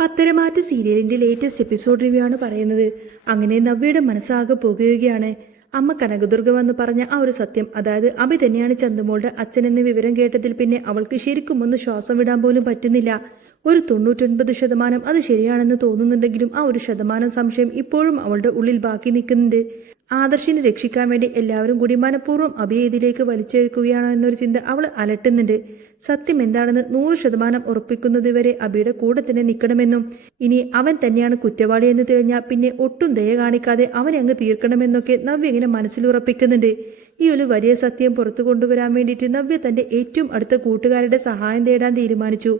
പത്തരമാറ്റ് സീരിയലിന്റെ latest episode review ആണ് പറയുന്നത്. അങ്ങനെ നവ്യയുടെ മനസ്സാകെ പോകുകയാണ്. അമ്മ കനകദുർഗ വന്ന് പറഞ്ഞ ആ ഒരു സത്യം, അതായത് അഭി തന്നെയാണ് ചന്തുമോളുടെ അച്ഛൻ എന്ന വിവരം കേട്ടതിൽ പിന്നെ അവൾക്ക് ശരിക്കും ഒന്ന് ശ്വാസം വിടാൻ പോലും പറ്റുന്നില്ല. ഒരു 99% അത് ശരിയാണെന്ന് തോന്നുന്നുണ്ടെങ്കിലും ആ ഒരു ശതമാനം സംശയം ഇപ്പോഴും അവളുടെ ഉള്ളിൽ ബാക്കി നിൽക്കുന്നുണ്ട്. ആദർശിനെ രക്ഷിക്കാൻ വേണ്ടി എല്ലാവരും കൂടി മനഃപൂർവ്വം അഭിയെ ഇതിലേക്ക് വലിച്ചെഴുക്കുകയാണോ എന്നൊരു ചിന്ത അവൾ അലട്ടുന്നുണ്ട്. സത്യം എന്താണെന്ന് 100% ഉറപ്പിക്കുന്നതുവരെ അഭിയുടെ കൂടെ തന്നെ നിൽക്കണമെന്നും ഇനി അവൻ തന്നെയാണ് കുറ്റവാളി എന്ന് തെളിഞ്ഞാൽ പിന്നെ ഒട്ടും ദയ കാണിക്കാതെ അവനെ അങ്ങ് തീർക്കണമെന്നൊക്കെ നവ്യ ഇങ്ങനെ മനസ്സിൽ ഉറപ്പിക്കുന്നുണ്ട്. ഈ ഒരു വലിയ സത്യം പുറത്തു കൊണ്ടുവരാൻ വേണ്ടിയിട്ട് നവ്യ തന്റെ ഏറ്റവും അടുത്ത കൂട്ടുകാരുടെ സഹായം തേടാൻ തീരുമാനിച്ചു.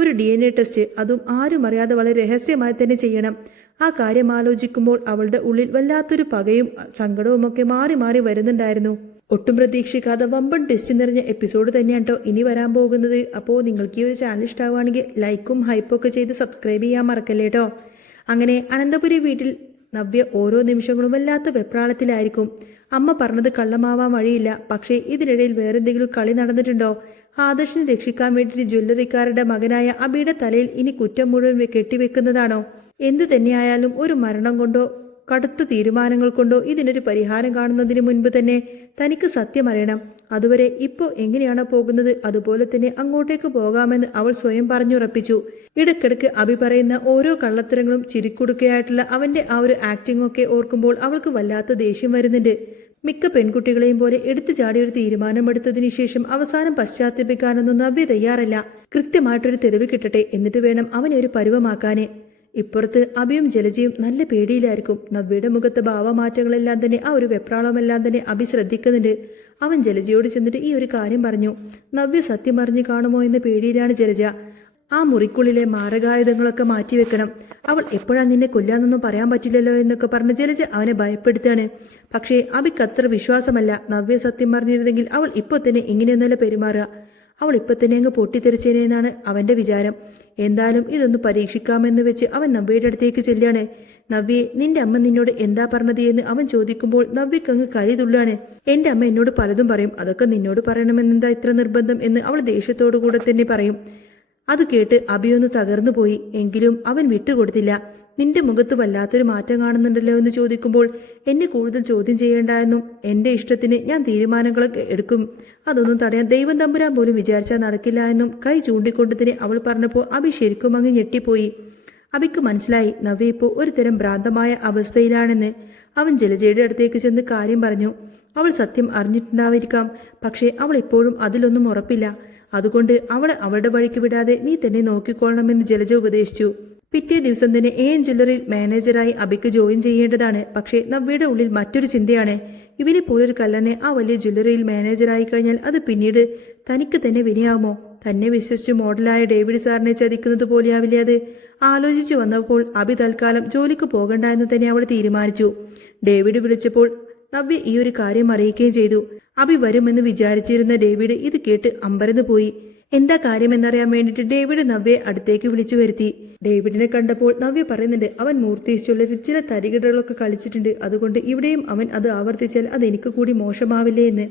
ഒരു DNA ടെസ്റ്റ്, അതും ആരും അറിയാതെ വളരെ രഹസ്യമായി തന്നെ ചെയ്യണം. ആ കാര്യം ആലോചിക്കുമ്പോൾ അവളുടെ ഉള്ളിൽ വല്ലാത്തൊരു പകയും സങ്കടവും ഒക്കെ മാറി മാറി വരുന്നുണ്ടായിരുന്നു. ഒട്ടും പ്രതീക്ഷിക്കാതെ വമ്പൻ ടെസ്റ്റ് നിറഞ്ഞ എപ്പിസോഡ് തന്നെയാണ് കേട്ടോ ഇനി വരാൻ പോകുന്നത്. അപ്പോൾ നിങ്ങൾക്ക് ഈ ഒരു ചാനൽ ഇഷ്ടമാവുകയാണെങ്കിൽ ലൈക്കും ഹൈപ്പും ഒക്കെ ചെയ്ത് സബ്സ്ക്രൈബ് ചെയ്യാൻ മറക്കല്ലേ കേട്ടോ. അങ്ങനെ അനന്തപുരി വീട്ടിൽ നവ്യ ഓരോ നിമിഷങ്ങളും വല്ലാത്ത വെപ്രാളത്തിലായിരിക്കും. അമ്മ പറഞ്ഞത് കള്ളമാവാൻ വഴിയില്ല. പക്ഷേ ഇതിനിടയിൽ വേറെന്തെങ്കിലും കളി നടന്നിട്ടുണ്ടോ? ആദർശിനെ രക്ഷിക്കാൻ വേണ്ടിയിട്ട് ജ്വല്ലറിക്കാരുടെ മകനായ അബിയുടെ തലയിൽ ഇനി കുറ്റം മുഴുവൻ കെട്ടിവെക്കുന്നതാണോ? എന്തു തന്നെയായാലും ഒരു മരണം കൊണ്ടോ കടുത്ത തീരുമാനങ്ങൾ കൊണ്ടോ ഇതിനൊരു പരിഹാരം കാണുന്നതിന് മുൻപ് തന്നെ തനിക്ക് സത്യം അറിയണം. അതുവരെ ഇപ്പോൾ എങ്ങനെയാണോ പോകുന്നത് അതുപോലെ തന്നെ അങ്ങോട്ടേക്ക് പോകാമെന്ന് അവൾ സ്വയം പറഞ്ഞുറപ്പിച്ചു. ഇടയ്ക്കിടയ്ക്ക് അഭി പറയുന്ന ഓരോ കള്ളത്തരങ്ങളും ചിരിക്കുടുക്കയായിട്ടുള്ള അവന്റെ ആ ഒരു ആക്ടിംഗ് ഒക്കെ ഓർക്കുമ്പോൾ അവൾക്ക് വല്ലാത്ത ദേഷ്യം വരുന്നുണ്ട്. മിക്ക പെൺകുട്ടികളെയും പോലെ എടുത്തു ചാടി ഒരു തീരുമാനമെടുത്തതിനു ശേഷം അവസാനം പശ്ചാത്തപിക്കാനൊന്നും നവ്യ തയ്യാറല്ല. കൃത്യമായിട്ടൊരു തെളിവ് കിട്ടട്ടെ, എന്നിട്ട് വേണം അവനെ ഒരു പരുവമാക്കാന്. ഇപ്പുറത്ത് അഭിയും ജലജയും നല്ല പേടിയിലായിരിക്കും. നവ്യയുടെ മുഖത്തെ ഭാവമാറ്റങ്ങളെല്ലാം തന്നെ ആ ഒരു വെപ്രാളമെല്ലാം തന്നെ അഭി ശ്രദ്ധിക്കുന്നുണ്ട്. അവൻ ജലജയോട് ചെന്നിട്ട് ഈ ഒരു കാര്യം പറഞ്ഞു. നവ്യ സത്യം അറിഞ്ഞു കാണുമോ എന്ന പേടിയിലാണ് ജലജ. ആ മുറിക്കുള്ളിലെ മാരകായുധങ്ങളൊക്കെ മാറ്റിവെക്കണം. അവൾ എപ്പോഴാ നിന്നെ കൊല്ലാന്നൊന്നും പറയാൻ പറ്റില്ലല്ലോ എന്നൊക്കെ പറഞ്ഞ് ജലജ അവനെ ഭയപ്പെടുത്താണ്. പക്ഷേ അഭിക്ക് അത്ര വിശ്വാസമല്ല. നവ്യ സത്യം പറഞ്ഞിരുന്നെങ്കിൽ അവൾ ഇപ്പോൾ തന്നെ ഇങ്ങനെയൊന്നല്ല പെരുമാറുക. അവൾ ഇപ്പൊ തന്നെ അങ്ങ് പൊട്ടിത്തെറിച്ചേനെന്നാണ് അവന്റെ വിചാരം. എന്തായാലും ഇതൊന്ന് പരീക്ഷിക്കാമെന്ന് വെച്ച് അവൻ നവ്യയുടെ അടുത്തേക്ക് ചെല്ലാണ്. നവ്യെ, നിന്റെ അമ്മ നിന്നോട് എന്താ പറഞ്ഞത് എന്ന് അവൻ ചോദിക്കുമ്പോൾ നവ്യക്കങ്ങ് കലിതുള്ളാണ്. എന്റെ അമ്മ എന്നോട് പലതും പറയും, അതൊക്കെ നിന്നോട് പറയണമെന്നെന്താ ഇത്ര നിർബന്ധം എന്ന് അവൾ ദേഷ്യത്തോടു കൂടെ തന്നെ പറയും. അത് കേട്ട് അഭിയൊന്ന് തകർന്നു പോയി. എങ്കിലും അവൻ വിട്ടുകൊടുത്തില്ല. നിന്റെ മുഖത്ത് വല്ലാത്തൊരു മാറ്റം കാണുന്നുണ്ടല്ലോ എന്ന് ചോദിക്കുമ്പോൾ എന്നെ കൂടുതൽ ചോദ്യം ചെയ്യേണ്ടായെന്നും എന്റെ ഇഷ്ടത്തിന് ഞാൻ തീരുമാനങ്ങളൊക്കെ എടുക്കും, അതൊന്നും തടയാൻ ദൈവം തമ്പുരാൻ പോലും വിചാരിച്ചാൽ നടക്കില്ല എന്നും കൈ ചൂണ്ടിക്കൊണ്ട് തന്നെ അവൾ പറഞ്ഞപ്പോൾ അഭി ശരിക്കും അങ്ങ് ഞെട്ടിപ്പോയി. അഭിക്ക് മനസ്സിലായി നവ്യ ഇപ്പോൾ ഒരു തരം ഭ്രാന്തമായ അവസ്ഥയിലാണെന്ന്. അവൻ ജലജയുടെ അടുത്തേക്ക് ചെന്ന് കാര്യം പറഞ്ഞു. അവൾ സത്യം അറിഞ്ഞിട്ടുണ്ടായിരിക്കാം, പക്ഷേ അവൾ ഇപ്പോഴും അതിലൊന്നും ഉറപ്പില്ല. അതുകൊണ്ട് അവളെ അവളുടെ വഴിക്ക് വിടാതെ നീ തന്നെ നോക്കിക്കൊള്ളണമെന്ന് ജലജ ഉപദേശിച്ചു. പിറ്റേ ദിവസം തന്നെ ജ്വല്ലറിയിൽ മാനേജറായി അഭിക്ക് ജോയിൻ ചെയ്യേണ്ടതാണ്. പക്ഷേ നവ്യയുടെ ഉള്ളിൽ മറ്റൊരു ചിന്തയാണ്. ഇവനെ പോലൊരു കള്ളനെ ആ വലിയ ജ്വല്ലറിയിൽ മാനേജറായി കഴിഞ്ഞാൽ അത് പിന്നീട് തനിക്ക് തന്നെ വിനയാവുമോ? തന്നെ വിശ്വസിച്ച് മോഡലായ ഡേവിഡ് സാറിനെ ചതിക്കുന്നത് പോലെയാവില്ലേ അത്? ആലോചിച്ചു വന്നപ്പോൾ അഭി തൽക്കാലം ജോലിക്ക് പോകണ്ട എന്ന് തന്നെ അവൾ തീരുമാനിച്ചു. ഡേവിഡ് വിളിച്ചപ്പോൾ നവ്യ ഈ ഒരു കാര്യം അറിയിക്കുകയും ചെയ്തു. അഭി വരുമെന്ന് വിചാരിച്ചിരുന്ന ഡേവിഡ് ഇത് കേട്ട് അമ്പരന്ന് പോയി. എന്താ കാര്യമെന്നറിയാൻ വേണ്ടിയിട്ട് ഡേവിഡ് നവ്യെ അടുത്തേക്ക് വിളിച്ചു വരുത്തി. ഡേവിഡിനെ കണ്ടപ്പോൾ നവ്യ പറയുന്നുണ്ട്, അവൻ മൂർത്തീസ് ജ്വല്ലറിൽ ചില തരികിടകളൊക്കെ കളിച്ചിട്ടുണ്ട്, അതുകൊണ്ട് ഇവിടെയും അവൻ അത് ആവർത്തിച്ചാൽ അത് എനിക്ക് കൂടി മോശമാവില്ലേ എന്ന്.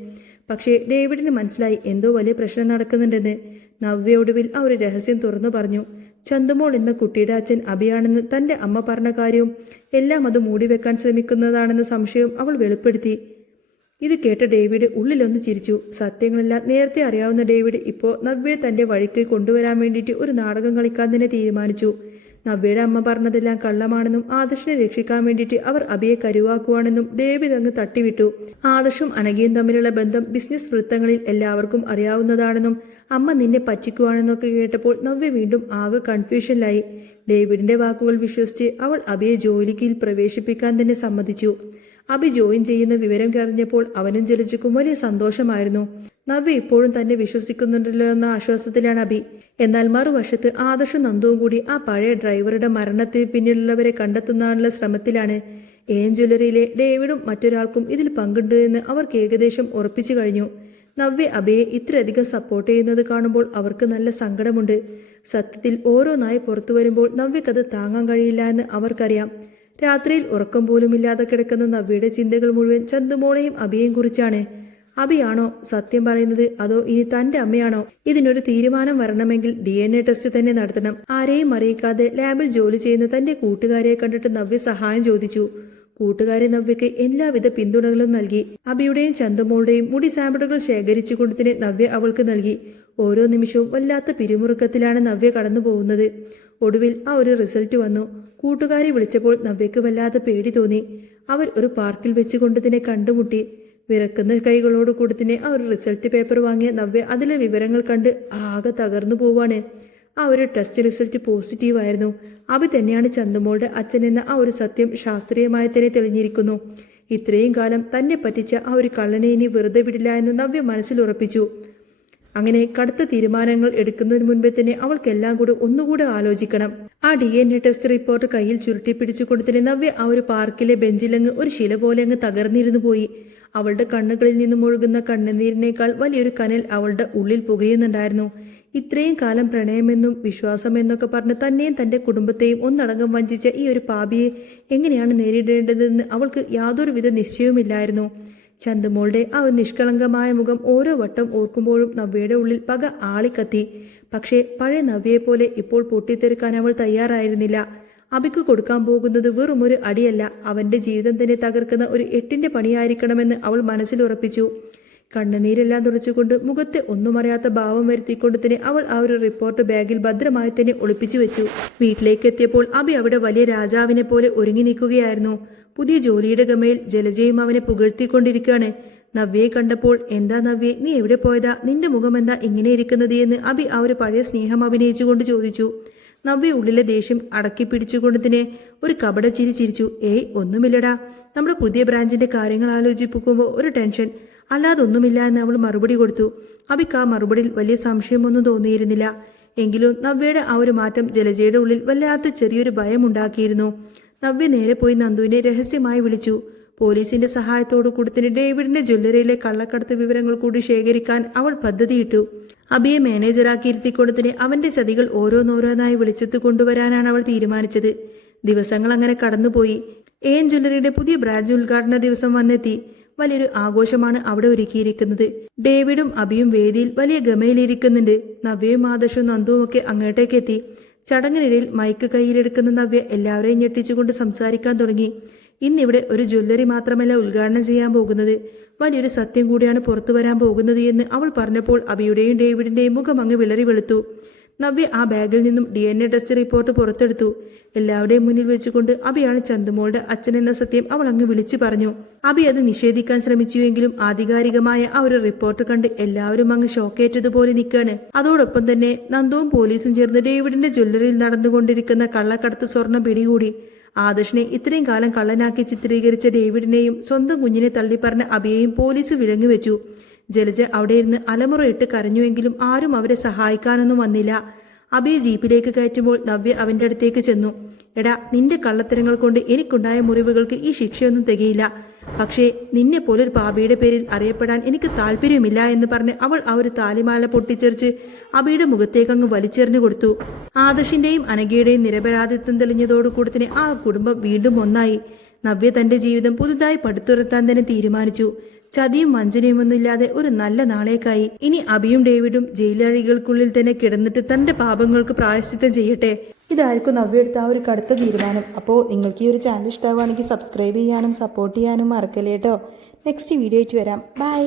പക്ഷേ ഡേവിഡിന് മനസ്സിലായി എന്തോ വലിയ പ്രശ്നം നടക്കുന്നുണ്ടെന്ന്. നവ്യ ഒടുവിൽ ആ ഒരു രഹസ്യം തുറന്നു പറഞ്ഞു. ചന്തുമോൾ എന്ന കുട്ടിയുടെ അച്ഛൻ അഭിയാണെന്ന് തന്റെ അമ്മ പറഞ്ഞ കാര്യവും എല്ലാം അത് മൂടിവെക്കാൻ ശ്രമിക്കുന്നതാണെന്ന സംശയവും അവൾ വെളിപ്പെടുത്തി. ഇത് കേട്ട ഡേവിഡ് ഉള്ളിലൊന്ന് ചിരിച്ചു. സത്യങ്ങളെല്ലാം നേരത്തെ അറിയാവുന്ന ഡേവിഡ് ഇപ്പോൾ നവ്യയെ തന്റെ വഴിക്ക് കൊണ്ടുവരാൻ വേണ്ടിയിട്ട് ഒരു നാടകം കളിക്കാൻ തന്നെ തീരുമാനിച്ചു. നവ്യയുടെ അമ്മ പറഞ്ഞതെല്ലാം കള്ളമാണെന്നും ആദർശിനെ രക്ഷിക്കാൻ വേണ്ടിയിട്ട് അവർ അഭിയെ കരുവാക്കുവാണെന്നും ഡേവിഡ് അങ്ങ് തട്ടിവിട്ടു. ആദർശും അനഘയും തമ്മിലുള്ള ബന്ധം ബിസിനസ് വൃത്തങ്ങളിൽ എല്ലാവർക്കും അറിയാവുന്നതാണെന്നും അമ്മ നിന്നെ പറ്റിക്കുവാണെന്നൊക്കെ കേട്ടപ്പോൾ നവ്യ വീണ്ടും ആകെ കൺഫ്യൂഷനിലായി. ഡേവിഡിന്റെ വാക്കുകൾ വിശ്വസിച്ച് അവൾ അഭിയെ ജോലിക്ക് പ്രവേശിപ്പിക്കാൻ തന്നെ സമ്മതിച്ചു. അഭി ജോയിൻ ചെയ്യുന്ന വിവരം അറിഞ്ഞപ്പോൾ അവനും ജലജയ്ക്കും വലിയ സന്തോഷമായിരുന്നു. നവ്യ ഇപ്പോഴും തന്നെ വിശ്വസിക്കുന്നുണ്ടല്ലോ എന്ന ആശ്വാസത്തിലാണ് അഭി. എന്നാൽ മറുവശത്ത് ആദർശും നന്ദുവും കൂടി ആ പഴയ ഡ്രൈവറുടെ മരണത്തിന് പിന്നിലുള്ളവരെ കണ്ടെത്തുന്നതിനുള്ള ശ്രമത്തിലാണ്. ജ്വല്ലറിയിലെ ഡേവിഡും മറ്റൊരാൾക്കും ഇതിൽ പങ്കുണ്ട് എന്ന് അവർക്ക് ഏകദേശം ഉറപ്പിച്ചു കഴിഞ്ഞു. നവ്യ അഭിയെ ഇത്രയധികം സപ്പോർട്ട് ചെയ്യുന്നത് കാണുമ്പോൾ അവർക്ക് നല്ല സങ്കടമുണ്ട്. സത്യത്തിൽ ഓരോന്നായി പുറത്തു വരുമ്പോൾ നവ്യക്കത് താങ്ങാൻ കഴിയില്ല എന്ന് അവർക്കറിയാം. രാത്രിയിൽ ഉറക്കം പോലുമില്ലാതെ കിടക്കുന്ന നവ്യയുടെ ചിന്തകൾ മുഴുവൻ ചന്തുമോളെയും അഭിയെയും കുറിച്ചാണ്. അബിയാണോ സത്യം പറയുന്നത് അതോ ഇനി തന്റെ അമ്മയാണോ? ഇതിനൊരു തീരുമാനം വരണമെങ്കിൽ DNA ടെസ്റ്റ് തന്നെ നടത്തണം. ആരെയും അറിയിക്കാതെ ലാബിൽ ജോലി ചെയ്യുന്ന തന്റെ കൂട്ടുകാരിയെ കണ്ടിട്ട് നവ്യ സഹായം ചോദിച്ചു. കൂട്ടുകാരി നവ്യയ്ക്ക് എല്ലാവിധ പിന്തുണകളും നൽകി. അബിയുടെയും ചന്തുമോളുടെയും മുടി സാമ്പിളുകൾ ശേഖരിച്ചുകൊണ്ട് തന്നെ നവ്യ അവൾക്ക് നൽകി. ഓരോ നിമിഷവും വല്ലാത്ത പിരിമുറുക്കത്തിലാണ് നവ്യ കടന്നു പോകുന്നത്. ഒടുവിൽ ആ ഒരു റിസൾട്ട് വന്നു. കൂട്ടുകാരി വിളിച്ചപ്പോൾ നവ്യക്ക് വല്ലാതെ പേടി തോന്നി. അവർ ഒരു പാർക്കിൽ വെച്ചുകൊണ്ട് തന്നെ കണ്ടുമുട്ടി. വിറക്കുന്ന കൈകളോട് കൂടി തന്നെ ആ ഒരു റിസൾട്ട് പേപ്പർ വാങ്ങിയ നവ്യ അതിലെ വിവരങ്ങൾ കണ്ട് ആകെ തകർന്നു പോവാണ്. ആ ഒരു ടെസ്റ്റ് റിസൾട്ട് പോസിറ്റീവായിരുന്നു. അബി തന്നെയാണ് ചന്തുമോളുടെ അച്ഛൻ എന്ന ആ ഒരു സത്യം ശാസ്ത്രീയമായി തന്നെ തെളിഞ്ഞിരിക്കുന്നു. ഇത്രയും കാലം തന്നെ പറ്റിച്ച ആ ഒരു കള്ളനെ ഇനി വെറുതെ വിടില്ല എന്ന് നവ്യ മനസ്സിൽ ഉറപ്പിച്ചു. അങ്ങനെ കടുത്ത തീരുമാനങ്ങൾ എടുക്കുന്നതിന് മുൻപേ തന്നെ അവൾക്കെല്ലാം കൂടി ഒന്നുകൂടെ ആലോചിക്കണം. ആ DNA ടെസ്റ്റ് റിപ്പോർട്ട് കയ്യിൽ ചുരുട്ടി പിടിച്ചുകൊണ്ട് തന്നെ നവ്യ ആ ഒരു പാർക്കിലെ ബെഞ്ചിലങ്ങ് ഒരു ശില പോലെ അങ്ങ് തകർന്നിരുന്നു പോയി. അവളുടെ കണ്ണുകളിൽ നിന്നും ഒഴുകുന്ന കണ്ണുനീരിനേക്കാൾ വലിയൊരു കനൽ അവളുടെ ഉള്ളിൽ പുകയുന്നുണ്ടായിരുന്നു. ഇത്രയും കാലം പ്രണയമെന്നും വിശ്വാസമെന്നൊക്കെ പറഞ്ഞ് തന്നെയും തന്റെ കുടുംബത്തെയും ഒന്നടങ്കം വഞ്ചിച്ച ഈ ഒരു പാപിയെ എങ്ങനെയാണ് നേരിടേണ്ടതെന്ന് അവൾക്ക് യാതൊരുവിധ നിശ്ചയവുമില്ലായിരുന്നു. ചന്തുമോളുടെ ആ ഒരു നിഷ്കളങ്കമായ മുഖം ഓരോ വട്ടം ഓർക്കുമ്പോഴും നവ്യയുടെ ഉള്ളിൽ പക ആളിക്കത്തി. പക്ഷേ പഴയ നവ്യയെപ്പോലെ ഇപ്പോൾ പൊട്ടിത്തെറിക്കാൻ അവൾ തയ്യാറായിരുന്നില്ല. അബിക്ക് കൊടുക്കാൻ പോകുന്നത് വെറും ഒരു അടിയല്ല, അവന്റെ ജീവിതം തന്നെ തകർക്കുന്ന ഒരു 8ന്റെ പണിയായിരിക്കണമെന്ന് അവൾ മനസ്സിൽ ഉറപ്പിച്ചു. കണ്ണുനീരെല്ലാം തുടച്ചുകൊണ്ട് മുഖത്തെ ഒന്നും അറിയാത്ത ഭാവം വരുത്തിക്കൊണ്ട് തന്നെ അവൾ ആ ഒരു റിപ്പോർട്ട് ബാഗിൽ ഭദ്രമായി തന്നെ ഒളിപ്പിച്ചു വെച്ചു. വീട്ടിലേക്ക് എത്തിയപ്പോൾ അബി അവിടെ വലിയ രാജാവിനെ പോലെ ഒരുങ്ങി നിൽക്കുകയായിരുന്നു. പുതിയ ജോലിയുടെ ഗമയിൽ ജലജയും അവനെ പുകഴ്ത്തിക്കൊണ്ടിരിക്കുകയാണ്. നവ്യയെ കണ്ടപ്പോൾ എന്താ നവ്യേ, നീ എവിടെ പോയതാ? നിന്റെ മുഖം എന്താ ഇങ്ങനെ ഇരിക്കുന്നത് എന്ന് അബി ആ ഒരു പഴയ സ്നേഹം അഭിനയിച്ചുകൊണ്ട് ചോദിച്ചു. നവ്യ ഉള്ളിലെ ദേഷ്യം അടക്കി പിടിച്ചുകൊണ്ട് തന്നെ ഒരു കപട ചിരി ചിരിച്ചു. ഏയ് ഒന്നുമില്ലടാ, നമ്മുടെ പുതിയ ബ്രാഞ്ചിന്റെ കാര്യങ്ങൾ ആലോചിപ്പിക്കുമ്പോൾ ഒരു ടെൻഷൻ, അല്ലാതെ ഒന്നുമില്ല എന്ന് അവൾ മറുപടി കൊടുത്തു. അബിക്ക് ആ മറുപടിയിൽ വലിയ സംശയമൊന്നും തോന്നിയിരുന്നില്ല. എങ്കിലും നവ്യയുടെ ആ ഒരു മാറ്റം ജലജയുടെ ഉള്ളിൽ വല്ലാത്ത ചെറിയൊരു ഭയം ഉണ്ടാക്കിയിരുന്നു. നവ്യ നേരെ പോയി നന്ദുവിനെ രഹസ്യമായി വിളിച്ചു. പോലീസിന്റെ സഹായത്തോടു കൂടി തന്നെ ഡേവിഡിന്റെ ജ്വല്ലറിയിലെ കള്ളക്കടത്ത് വിവരങ്ങൾ കൂടി ശേഖരിക്കാൻ അവൾ പദ്ധതിയിട്ടു. അബിയെ മാനേജറാക്കി ഇരുത്തിക്കൊണ്ട് തന്നെ അവന്റെ ചതികൾ ഓരോന്നോരോന്നായി വെളിച്ചത്ത് കൊണ്ടുവരാനാണ് അവൾ തീരുമാനിച്ചത്. ദിവസങ്ങൾ അങ്ങനെ കടന്നുപോയി. AN ജ്വല്ലറിയുടെ പുതിയ ബ്രാഞ്ച് ഉദ്ഘാടന ദിവസം വന്നെത്തി. വലിയൊരു ആഘോഷമാണ് അവിടെ ഒരുക്കിയിരിക്കുന്നത്. ഡേവിഡും അബിയും വേദിയിൽ വലിയ ഗമയിലിരിക്കുന്നുണ്ട്. നവ്യയും ആദർശവും നന്ദുവും ഒക്കെ അങ്ങോട്ടേക്ക് എത്തി. ചടങ്ങിനിടയിൽ മൈക്ക് കയ്യിലെടുക്കുന്ന നവ്യ എല്ലാവരെയും ഞെട്ടിച്ചുകൊണ്ട് സംസാരിക്കാൻ തുടങ്ങി. ഇന്നിവിടെ ഒരു ജ്വല്ലറി മാത്രമല്ല ഉദ്ഘാടനം ചെയ്യാൻ പോകുന്നത്, വലിയൊരു സത്യം കൂടിയാണ് പുറത്തു വരാൻ പോകുന്നത് എന്ന് അവൾ പറഞ്ഞപ്പോൾ അബിയുടെയും ഡേവിഡിന്റെയും മുഖം അങ്ങ് വിളറി വെളുത്തു. നവ്യ ആ ബാഗിൽ നിന്നും DNA ടെസ്റ്റ് റിപ്പോർട്ട് പുറത്തെടുത്തു. എല്ലാവരുടെയും മുന്നിൽ വെച്ചുകൊണ്ട് അബിയാണ് ചന്തുമോളുടെ അച്ഛൻ എന്ന സത്യം അവൾ അങ്ങ് വിളിച്ചു പറഞ്ഞു. അബി അത് നിഷേധിക്കാൻ ശ്രമിച്ചുവെങ്കിലും ആധികാരികമായ ആ ഒരു റിപ്പോർട്ട് കണ്ട് എല്ലാവരും അങ്ങ് ഷോക്കേറ്റതുപോലെ നിൽക്കുകയാണ്. അതോടൊപ്പം തന്നെ നന്ദുവും പോലീസും ചേർന്ന് ഡേവിഡിന്റെ ജ്വല്ലറിയിൽ നടന്നുകൊണ്ടിരിക്കുന്ന കള്ളക്കടത്ത് സ്വർണം പിടികൂടി. ആദർശിനെ ഇത്രയും കാലം കള്ളനാക്കി ചിത്രീകരിച്ച ഡേവിഡിനെയും സ്വന്തം കുഞ്ഞിനെ തള്ളിപ്പറഞ്ഞ അബിയെയും പോലീസ് വിലങ്ങുവെച്ചു. ജലജ അവിടെ ഇരുന്ന് അലമുറയിട്ട് കരഞ്ഞുവെങ്കിലും ആരും അവരെ സഹായിക്കാനൊന്നും വന്നില്ല. അബിയെ ജീപ്പിലേക്ക് കയറ്റുമ്പോൾ നവ്യ അവന്റെ അടുത്തേക്ക് ചെന്നു. എടാ, നിന്റെ കള്ളത്തരങ്ങൾ കൊണ്ട് എനിക്കുണ്ടായ മുറിവുകൾക്ക് ഈ ശിക്ഷയൊന്നും തികയില്ല. പക്ഷേ നിന്നെ പോലൊരു പാപിയുടെ പേരിൽ അറിയപ്പെടാൻ എനിക്ക് താല്പര്യമില്ല എന്ന് പറഞ്ഞ് അവൾ ആ ഒരു താലിമാല പൊട്ടിച്ചെറിച്ച് അബിയുടെ മുഖത്തേക്കങ്ങ് വലിച്ചെറിഞ്ഞു കൊടുത്തു. ആദർശിന്റെയും അനഘയുടെയും നിരപരാധിത്വം തെളിഞ്ഞതോടുകൂടി തന്നെ ആ കുടുംബം വീണ്ടും ഒന്നായി. നവ്യ തന്റെ ജീവിതം പുതുതായി പടുത്തുയർത്താൻ തന്നെ തീരുമാനിച്ചു. ചതിയും വഞ്ചനയുമൊന്നുമില്ലാതെ ഒരു നല്ല നാളേക്കായി. ഇനി അബിയും ഡേവിഡും ജയിലഴികൾക്കുള്ളിൽ തന്നെ കിടന്നിട്ട് തന്റെ പാപങ്ങൾക്ക് പ്രായശ്ചിത്തം ചെയ്യട്ടെ. ഇതായിരിക്കും നവ്യ എടുത്ത ആ ഒരു കടുത്ത തീരുമാനം. അപ്പോൾ നിങ്ങൾക്ക് ഈ ഒരു ചാനൽ ഇഷ്ടമാവുകയാണെങ്കിൽ സബ്സ്ക്രൈബ് ചെയ്യാനും സപ്പോർട്ട് ചെയ്യാനും മറക്കല്ലേ കേട്ടോ. നെക്സ്റ്റ് വീഡിയോ ആയിട്ട് വരാം. ബൈ.